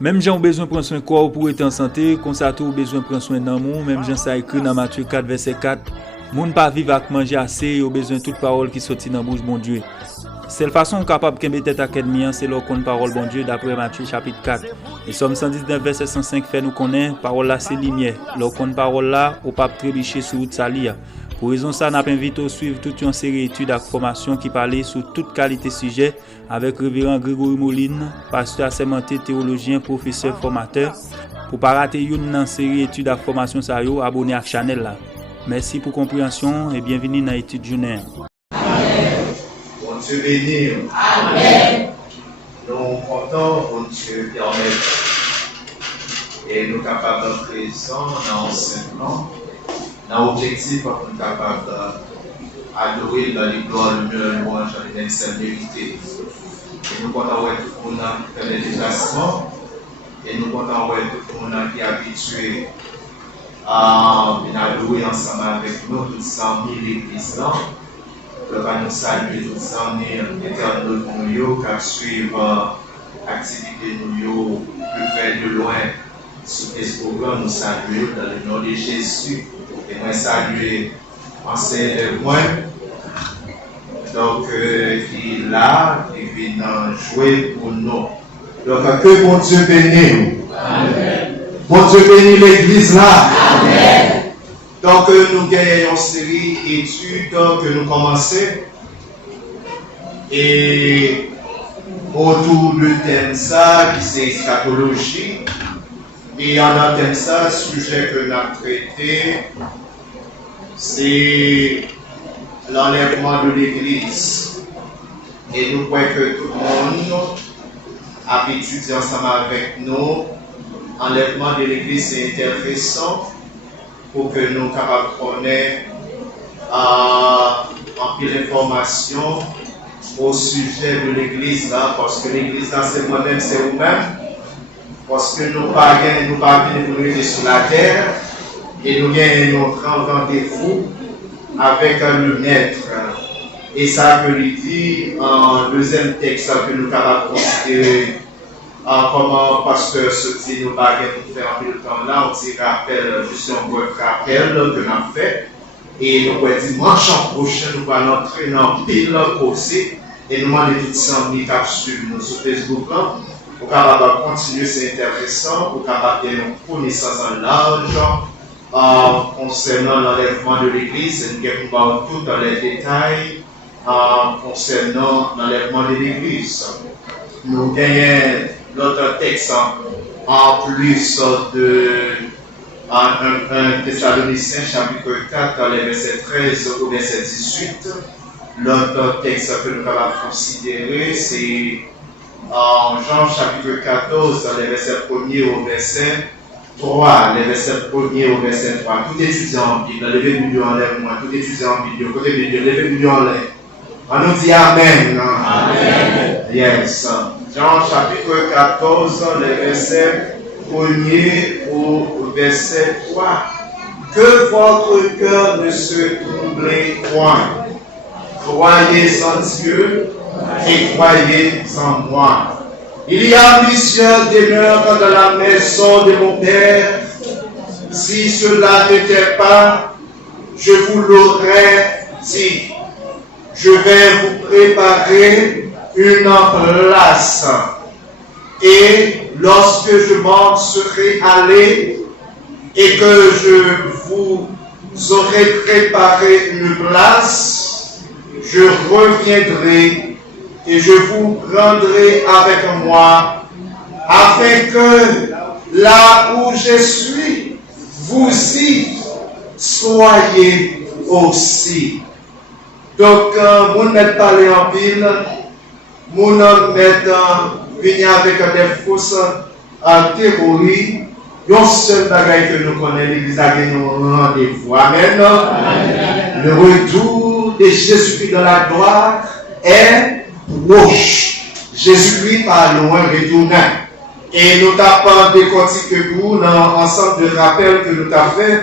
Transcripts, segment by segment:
Même gens ont besoin de prendre soin corps pour être en santé, comme ça tout besoin de prendre soin d'amour, même gens ça écrit dans Matthieu 4 verset 4. Moun pas vivre avec manger assez, ont besoin de toute parole qui sortit dans bouche bon Dieu. Seule façon capable de tête académie, c'est leur connaître parole bon Dieu d'après Matthieu chapitre 4. Et Somme 119 verset 105 fait nous connaître parole là c'est lumière. Leur connaître parole là au pas trébucher sur route salia. Pour raison ça, n'a invité à suivre toute une série d'études et formations qui parlaient sur toute qualité sujet avec révérend Grégory Moline, pasteur assermenté, théologien, professeur, formateur. Pour pas rater une série d'études et formations, ça y est, abonnez à la chaîne là. Merci pour compréhension et bienvenue dans l'étude journée. Amen. Bon Dieu béni. Amen. Nous comptons, bon Dieu permet et nous capables de présent dans l'enseignement. Dans l'objectif pour nous capables d'adorer dans les gloires, le louange, les vérité. Et nous comptons tout le monde qui fait des déplacements. Et nous comptons tout le monde qui est habitué à adorer ensemble avec nous, toutes 100 000 églises là. Donc, nous saluer toutes 100 000 éternels pour nous qui suivent l'activité nous plus près de loin sur Facebook. Nous saluons dans le nom de Jésus. Et moi saluer enseigneur moi donc qui est là qui vient jouer pour nous. Donc que bon Dieu bénisse. Amen. Bon Dieu bénisse l'église là. Amen. Donc nous gagnons une série d'études que nous commençons et autour du thème ça qui c'est eschatologie. Et en un thème ça, le sujet que nous avons traité, c'est l'enlèvement de l'Église. Et nous croyons que tout le monde a étudié ensemble avec nous. L'enlèvement de l'Église, c'est intéressant pour que nous soyons capables de connaître en pile d'informations au sujet de l'Église là, parce que l'Église là, c'est moi-même, c'est vous-même. Parce que nous ne pouvons pas venir sur la terre et nous avons notre rendez-vous avec le Maître. Et ça que lui dit en deuxième texte que nous avons considéré comment pasteur se dit nous pas faire un peu de temps là, on s'y rappelle juste un bon rappel que nous avons fait. Et nous pouvons dire dimanche prochain nous allons entrer dans pile posé et nous demandons toutes 100 000 capsules sur Facebook là. Pour capable continuer, c'est intéressant, pour capable de une connaissance en large concernant l'enlèvement de l'Église, et nous allons tout dans les détails concernant l'enlèvement de l'Église. Nous gagnons l'autre texte en plus de 1 Thessaloniciens chapitre 4, les versets 13 au verset 18. L'autre texte que nous allons considérer, c'est en Jean chapitre 14, dans les versets 1er au verset 3, les versets 1er au verset 3. Tout étudiant en Bible, levez le en l'air, moi, tout étudiant en Bible, côté de Dieu, levez le en l'air. On nous dit Amen. Amen. Yes. Jean chapitre 14, les versets 1er au verset 3. Que votre cœur ne se trouble point. Croyez en Dieu et croyez en moi. Il y a plusieurs demeures dans la maison de mon Père. Si cela n'était pas, je vous l'aurais dit. Je vais vous préparer une place. Et lorsque je m'en serai allé et que je vous aurai préparé une place, je reviendrai et je vous prendrai avec moi, afin que là où je suis, vous y soyez aussi. Donc, mon met parler en pile, mon met venir avec des fausses théories. Un seul bagage que nous connaissons, l'Église a nous rendez-vous. Amen. Amen. Le retour de Jésus-Christ dans la gloire est proche. Jésus-Christ pas loin retourné. Et nous avons décortiqué pour nous dans l'ensemble de rappels que nous avons fait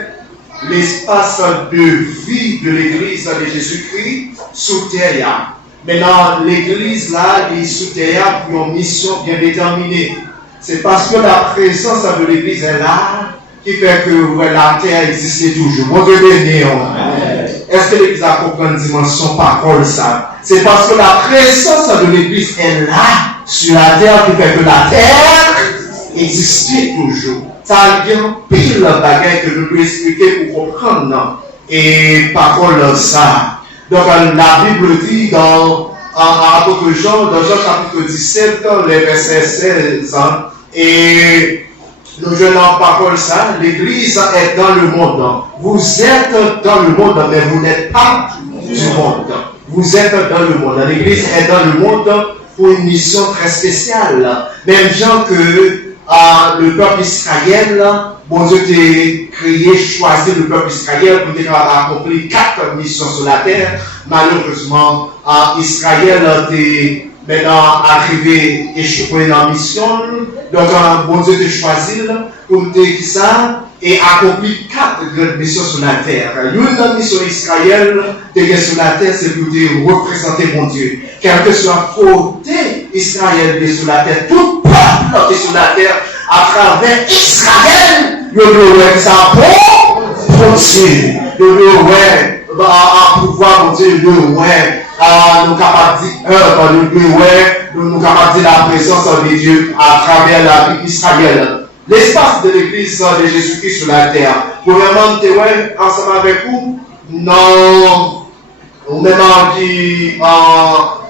l'espace de vie de l'Église de Jésus-Christ sous terre. Maintenant, l'Église là, est sous terre pour une mission bien déterminée. C'est parce que la présence de l'Église est là qui fait que la terre existe toujours. Bon Dieu béni. Est-ce que l'Église a compris une dimension parole ça? C'est parce que la présence de l'Église est là sur la terre qui fait que la terre existe toujours. Ça vient pile la bagaille que nous pouvons expliquer pour comprendre et parole ça. Donc la Bible dit dans l'apôtre Jean, dans Jean chapitre 17, les versets 16, et nous jouons en parole ça, l'Église est dans le monde. Vous êtes dans le monde, mais vous n'êtes pas du monde. Vous êtes dans le monde. L'Église est dans le monde pour une mission très spéciale. Même gens que le peuple Israël, bon Dieu t'a créé, choisi le peuple Israël pour accomplir 4 missions sur la terre. Malheureusement, Israël est maintenant arrivé échoué dans la mission. Donc, bon Dieu t'a choisi pour te ça et accomplir 4 grandes missions sur la terre. Une mission Israël sur la terre, c'est pour te représenter mon Dieu. Quel que soit côté Israël sur la terre, tout peuple sur la terre, à travers Israël, le doit ça pour Dieu. Le doit pouvoir, mon Dieu, le nous capables de dire nous capables de dire la présence de Dieu à travers la vie d'Israël. L'espace de l'Église de Jésus-Christ sur la terre. Premièrement, tu es ensemble avec vous. Non, ou même qui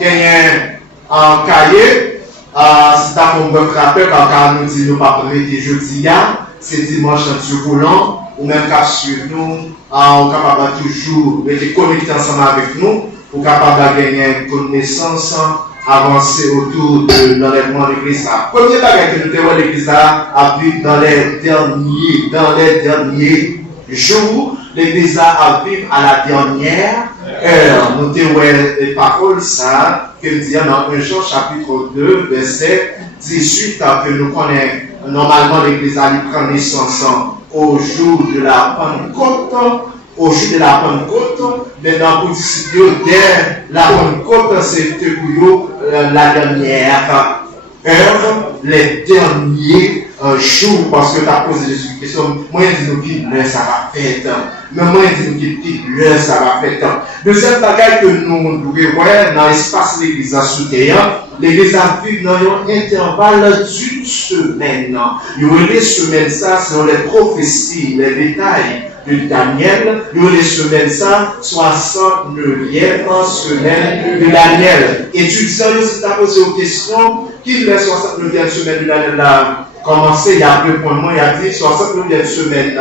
gagne un cahier. C'est un peu de rappel quand nous disons nous pas prêter jeudi, c'est dimanche du roulant. Ou même qu'à suivre nous, on est capable toujours de connecter ensemble avec nous pour capable de gagner une connaissance, avancer autour de l'enlèvement de l'Église. Premier bagage que nous devons l'Église a vu dans les derniers jours, l'Église a vécu à la dernière heure. Nous devons les paroles ça que nous disons dans 1 Jean chapitre 2 verset 18 que nous connaissons. Normalement l'Église a prendre naissance au jour de la Pentecôte, maintenant pour discuter dès la Pentecôte, c'était pour la dernière heure, les derniers jours, parce que tu as posé des questions, moi je dis qui l'heure ça va faire, mais moi je dis qui l'heure ça va faire. Deuxième bagage que nous devons voir dans l'espace de l'Église souterrain, l'Église a vu dans un intervalle d'une semaine. Il y a des semaines, ça, selon les prophéties, les détails de Daniel. Il y a des semaines, ça, 69e semaine de Daniel. Étudiant, si tu as posé une question, qui est la 69e semaine de Daniel là? Commencé, il y a 2 points, il y a dit 69e semaine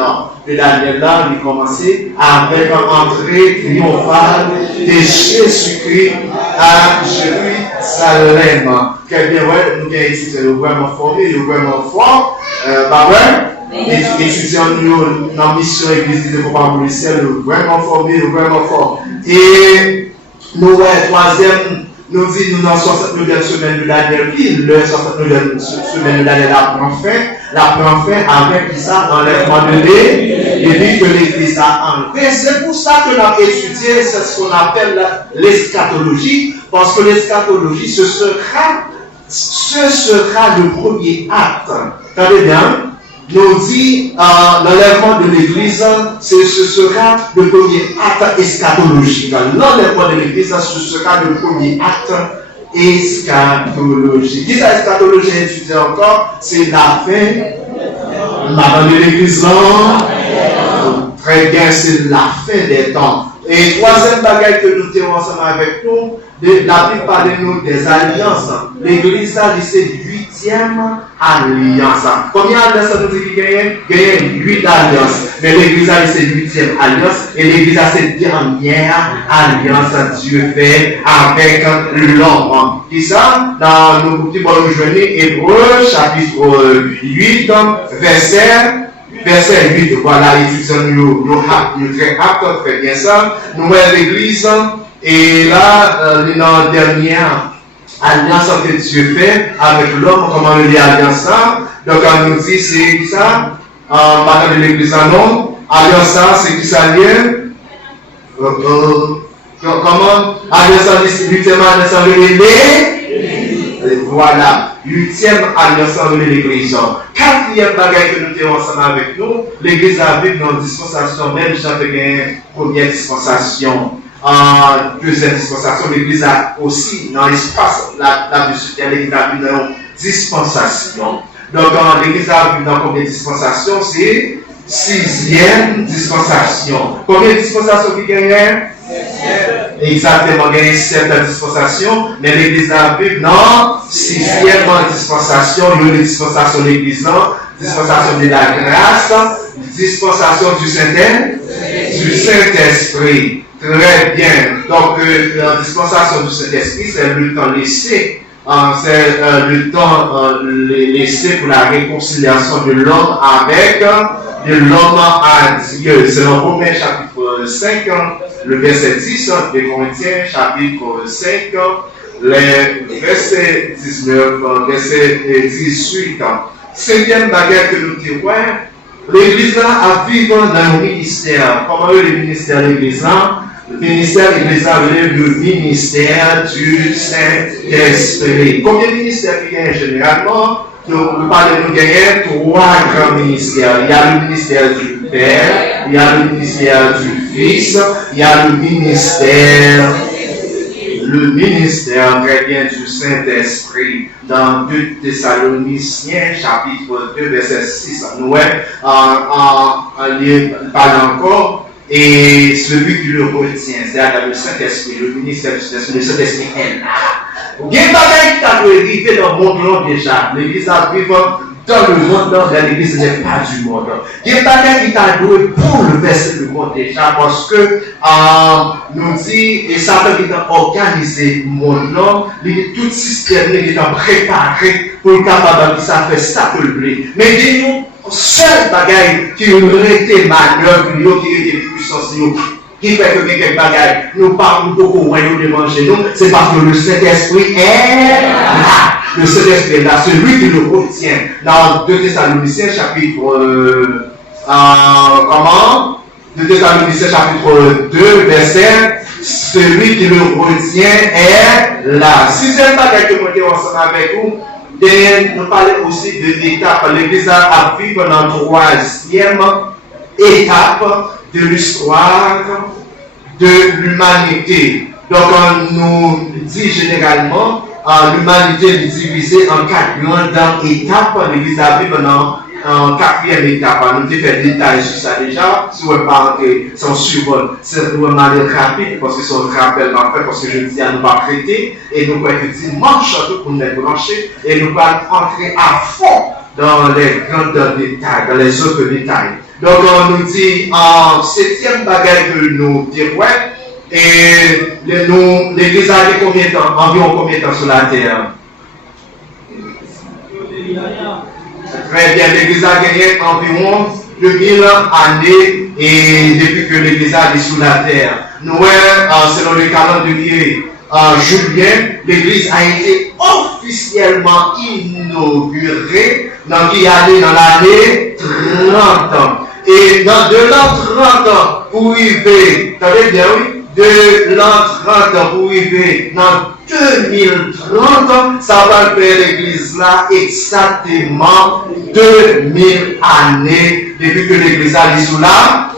de Daniel là, il a commencé avec une entrée triomphale de Jésus-Christ à Jérusalem. Quel bien, ouais, nous avons étudié, nous vraiment formés, nous vraiment forts. Étudiants, nous, dans la mission Église de Copa Ciel, nous vraiment formés, nous vraiment forts. Et nous, troisième, nous disons, nous dans 69e semaine de Daniel, puis le 69e semaine de Daniel apprend fin avec ça, enlèvement de l'Église que l'Église a enlevé. C'est pour ça que nous avons étudié ce qu'on appelle l'eschatologie, parce que l'eschatologie, ce sera le premier acte. Attendez bien. Nous dit l'enlèvement de l'Église, ce sera le premier acte eschatologique. L'enlèvement de l'Église, ce sera le premier acte eschatologique. Qui est eschatologie étudié encore? C'est la fin de l'Église. Très bien, c'est la fin des temps. Et troisième bagage que nous tenons ensemble avec nous, la Bible parle de nous des alliances. L'Église a dit c'est 8e alliance. Combien d'alliances nous dit qu'il y a 8 alliances. Mais l'Église a dit c'est 8e alliance. Et l'Église a cette dernière alliance Dieu fait avec l'homme. Qui ça? Dans le petit bon journée, Hébreux, chapitre 8, verset 8, voilà, étudiants nous très aptes, fait bien ça. Nous voyons l'Église, et là, dans la dernière alliance que Dieu fait avec l'homme, comment on dit alliance ça? Donc, on nous dit, c'est qui ça? Madame de l'Église, non? Alliance ça, c'est qui ça lié? Comment? Alliance ça, c'est 8e alliance de l'Église. Voilà. 8e alliance avec l'Église. 4e bagaille que nous avons ensemble avec nous, l'Église a vécu dans une dispensation, même si on une première dispensation. En deuxième dispensation, l'Église a aussi, dans l'espace là-dessus, l'Église a vu dans une dispensation. Donc, l'Église a vu dans combien de dispensations? C'est 6e dispensation. Combien de dispensations qui gagnent? Exactement, il y a 7 dispensations, mais l'Église a vu dans 6e dispensation, il y a une dispensation de l'Église, dispensation de la grâce, dispensation du Saint-Esprit. Très bien. Donc, la dispensation du Saint-Esprit, c'est le temps laissé. C'est le temps laissé pour la réconciliation de l'homme avec l'homme à Dieu. C'est dans Romains chapitre 5, le verset 10, des Corinthiens chapitre 5, les versets 19, verset 18. 5e baguette que nous disons, l'Église a vivre dans le ministère. Comment est le ministère de l'Église? Le ministère de l'Église a le ministère du Saint-Esprit. Combien de ministères il y a généralement? Nous parlons de gagner 3 grands ministères. Il y a le ministère du Père, il y a le ministère du Fils, il y a le ministère très bien du Saint-Esprit. Dans 2 Thessaloniciens, chapitre 2, verset 6, nous parle encore. Et celui qui le retient, c'est-à-dire le Saint-Esprit, le ministère du Saint-Esprit, le Saint-Esprit est là. Il y a des bagages qui t'a arrivé dans le monde déjà. L'Église a vécu dans le monde, mais l'Église n'est pas du monde. Il y a des bagages qui t'a doué pour le verser le monde déjà, parce que nous dit, et ça fait qu'il a organisé le monde, il y a tout système qui est préparé pour le capable de ça fait ça pour le blé. Mais dis-nous, seul bagaille qui aurait été manœuvre, qui était puissance, qui fait que quelques bagailles, nous parlons beaucoup au royaume de manger nous, c'est parce que le Saint-Esprit est là. Le Saint-Esprit est là, celui qui le retient. Dans 2 Thessaloniciens, chapitre 2 Thessaloniciens, chapitre 2, verset, celui qui le retient est là. 6e bagaille que nous avons ensemble avec vous, nous parlons aussi de l'étape. L'Église a vécu dans la 3e étape de l'histoire de l'humanité. Donc, on nous dit généralement, l'humanité est divisée en 4 grandes étapes. L'Église a vécu dans en 4e étape. Nous avons fait des détails sur ça déjà. Si vous ne pouvez pas entrer sans survol, c'est vraiment rapide parce que c'est un rappel en fait, parce que je dis à nous pas traiter et nous pouvons être dimanche pour nous être branchés et nous pouvons entrer à fond dans les grands détails, dans les autres détails. Donc on nous dit en 7e bagaille que nous disons, et l'Église a dit combien de temps, environ combien de temps sur la terre? Très bien, l'Église a gagné environ 2000 années et depuis que l'Église a été sous la terre. Nous, selon le calendrier julien, l'Église a été officiellement inaugurée dans l'année 30. Et dans de l'an 30 pour arriver, attendez bien, oui, de l'an 30 pour arriver dans 2030, ça va faire l'Église là exactement 2000 années depuis que l'Église a été sous la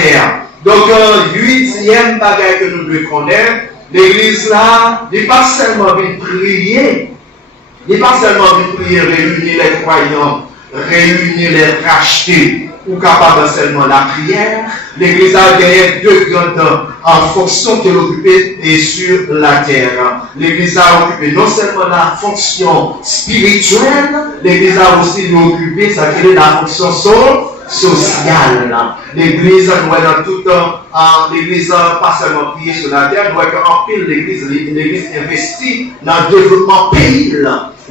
terre. Donc, 8e bagaille que nous devons connaître, l'Église là n'est pas seulement de prier, réunir les croyants, réunir les rachetés, ou capable seulement la prière. L'Église a gagné 2 grandes fonctions qu'elle occupait sur la terre. L'Église a occupé non seulement la fonction spirituelle, l'Église a aussi occupé la fonction sociale. L'Église doit dans tout temps, l'Église pas seulement prier sur la terre, doit qu'en pile l'Église investit dans le développement pays.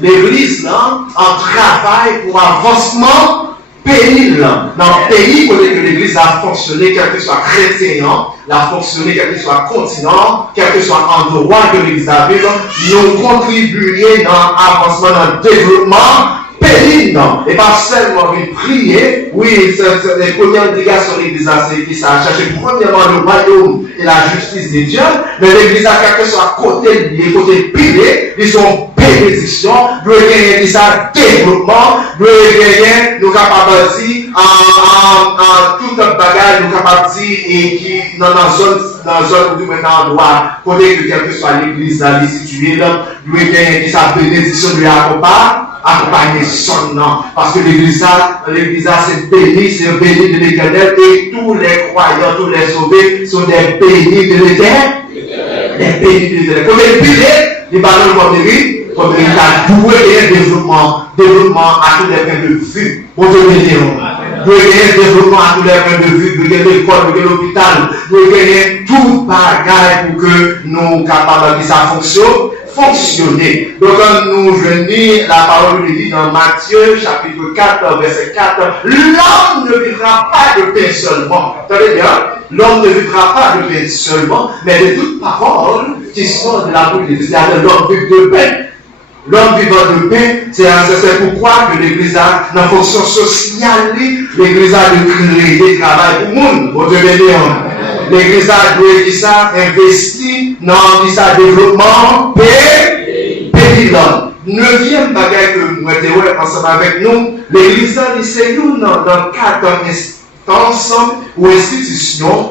L'Église en travail pour avancement pays, dans le pays où l'Église a fonctionné, quel que soit chrétien, a fonctionné, quel que soit continent, quel que soit endroit que l'Église a vécu, nous contribuer dans l'avancement, dans le développement pays, et pas seulement prier. Oui, c'est les premières obligations de l'Église, c'est qui ça a cherché premièrement le royaume et la justice de Dieu, mais l'Église a quel que soit côté pilier, ils sont payés bénédiction, doit gagner ça développement, doit gagner nous capables de dire en tout notre bagage nous capables de dire et qui dans la zone où nous maintenant droit côté que quelle que soit l'église là située là doit gagner ça bénédiction de accompagner son nom parce que l'église là c'est béni, c'est béni de l'Éternel et tous les croyants, tous les sauvés sont des bénis de l'Éternel. Les bénis de l'Éternel. Comme les billets, les ballons comme il a doué et développement à tous les points de vue. Bon Dieu béni. Doit gagner développement à tous les points de vue, doit gagner l'école, doit gagner l'hôpital, doit gagner tout bagage pour que nous capables que ça fonctionner. Donc, nous venons la parole de Dieu dans Matthieu, chapitre 4, verset 4. L'homme ne vivra pas de pain seulement. Attendez bien, l'homme ne vivra pas de pain seulement, mais de toutes paroles qui sont de la bouche de Dieu. C'est-à-dire l'homme vit de pain. L'homme vivant de pain, c'est pourquoi que l'Église a, dans la fonction sociale, l'Église a de créer des travail pour le monde. Bon Dieu béni. L'Église a doit ça investi dans le développement pays l'homme. Neuvième bagage que nous avons ensemble avec nous, l'Église a c'est nous dans 4 instances ou institutions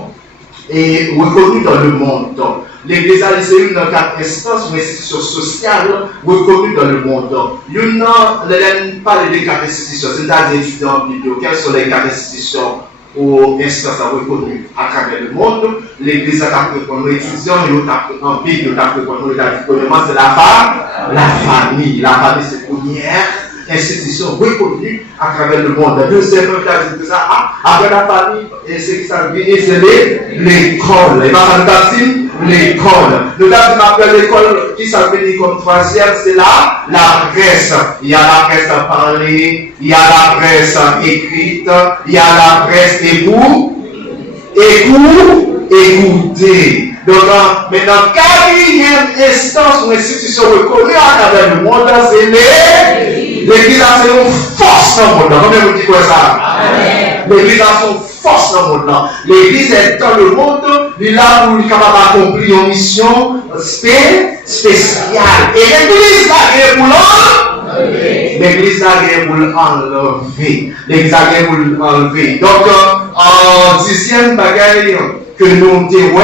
et reconnues dans le monde. L'Église a c'est une dans 4 instances ou institutions sociales reconnues dans le monde. Nous n'allons pas les 4 institutions, c'est-à-dire étudiants bibliques. Quelles sont les 4 institutions ou instances reconnues à travers le monde? L'Église a appris pour nos étudiants, en Bible, il a appris pour nous, c'est la famille. La famille, c'est la première institution reconnue à travers le monde. La deuxième, après la famille, c'est qui ça vient, c'est l'école. Et pas ça l'école. Nous avons appelé l'école qui s'appelle comme troisième, c'est la presse. Il y a la presse parlée, il y a la presse écrite, il y a la presse écoutée. Donc, maintenant, quatrième instance ou institution reconnue à travers le monde, c'est l'Église a une force dans le monde. Comment vous dites quoi ça? L'Église a une force dans le monde. L'Église est dans le monde, il est là pour accomplir une mission spéciale. Et l'Église a pour l'enlever. L'Église a pour l'enlever. L'Église a pour l'enlever. Donc, en dixième bagaille que nous disons,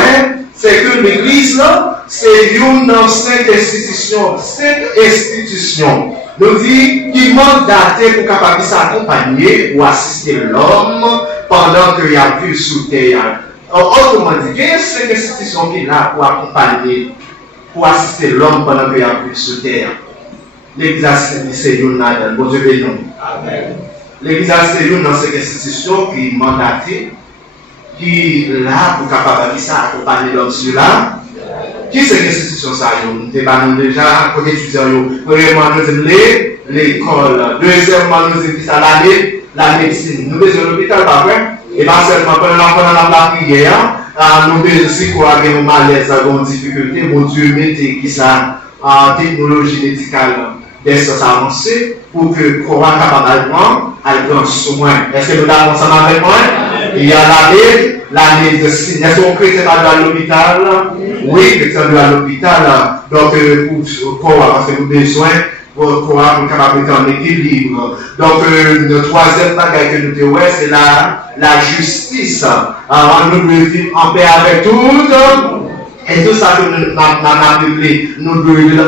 c'est que l'Église, c'est une dans 5 institutions. 5 institutions. Nous dit qu'il mandaté pour capable s'accompagner ou assister l'homme pendant qu'il y a vu sous terre. Autrement dit, il y a 5 institutions qui sont là pour accompagner, pour assister l'homme pendant qu'il y a vu sous terre. L'Église c'est une dans bon Dieu béni. L'Église c'est une dans 5 institutions qui est mandatée, qui est là pour capable accompagner l'homme sur là. Qui c'est l'institution ça? Nous avons déjà pour étudiants. Premièrement, nous avons l'école. Deuxièmement, nous avons la médecine. Nous avons l'hôpital, pas vrai? Et pas seulement pendant la prière, nous avons aussi qu'on a des malaises, des difficultés. Mon Dieu, mettez qui ça en technologie médicale des sciences avancées pour que qu'on soit capable de prendre soin. Est-ce que nous avons ensemble avec moi? Il y a la médecine. Est-ce qu'on crée à l'hôpital? Oui, chrétien à l'hôpital. Donc, parce que nous avons besoin pour être capable d'être en équilibre. Donc, le troisième bagage que nous avons, c'est la justice. Alors, nous devons vivre en paix avec tout. Et tout ça que nous avons appelé, nous devons vivre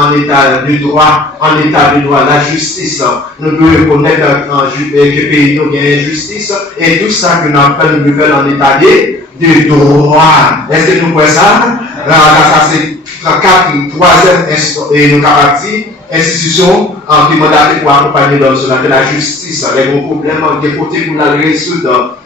en état de droit, la justice. Nous devons connaître que pays nous a justice. Et tout ça que nous appelons, nous devons en état de droit. Est-ce que nous voyons ça? Ça c'est la troisième institution qui m'a donné pour accompagner l'homme sur la justice, les gros problèmes, des côtés pour la résoudre.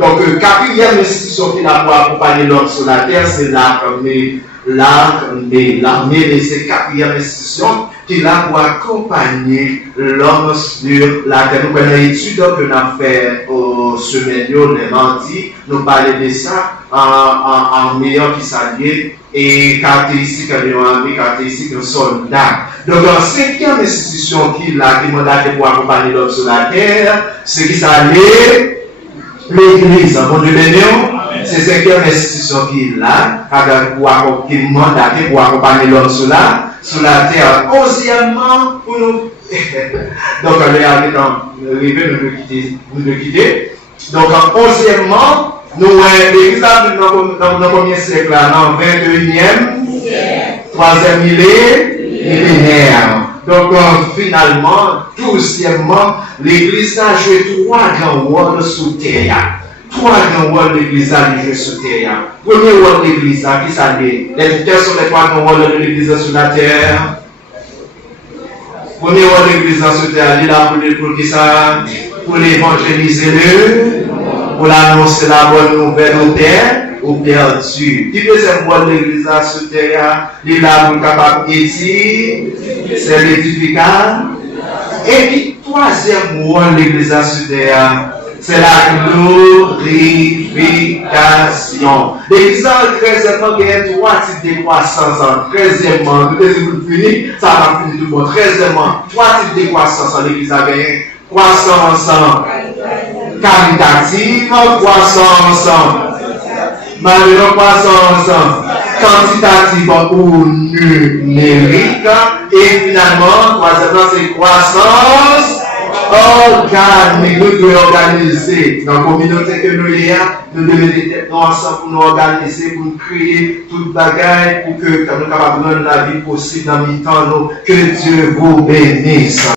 Donc, quatrième institution qui a pour accompagner l'homme sur la terre, c'est l'armée. L'armée, c'est quatrième institution qui a pour accompagner l'homme sur la terre. Nous avons une étude que nous avons fait au semaine, les mardis. Nous parlons de ça en meilleur qui s'allie et caractéristiques de l'armée, caractéristiques de soldat. Donc, la cinquième institution qui a mandaté pour accompagner l'homme sur la terre, c'est qui s'allie l'Église. Bon Dieu béni. C'est la cinquième institution qui est là, qui est mandatée pour accompagner l'homme sur la sur la terre. Onzièmement, pour nous. Donc, on est arrivé nous le quitter. Donc, onzièmement, nous, l'église dans le premier siècle, dans le 21e, 3e millénaire. Donc, finalement, 12e, l'église a joué 3 grands rôles sous terre. 3 grands rôles de l'église a joué sous terre. Premier rôle de l'église, qui ça dit? Quels sont les 3 grands rôles de l'église sur la terre? Premier rôle de l'église sur terre, il est là pour qui ça? Pour l'évangéliser, pour l'annoncer la bonne nouvelle aux terres, aux perdus. Qui deuxième rôle de l'église sur terre? Il est là pour capable d'éditer, c'est l'édificat. Et puis, 3e rôle de l'église sur terre, c'est la glorification. L'église en 13e, il y a 3 types de croissance. 13e, vous finissez, ça va finir tout le monde. 13e, 3 types de croissance en l'église a gagné. Croissance caritative, croissance malheureusement, croissance quantitative ou numérique. Et finalement, 3e, c'est croissance organique. Nous devons organiser dans la communauté que nous devons être ensemble pour nous organiser, pour nous créer toute bagaille pour que nous soyons capables de la vie possible dans le temps. Que Dieu vous bénisse.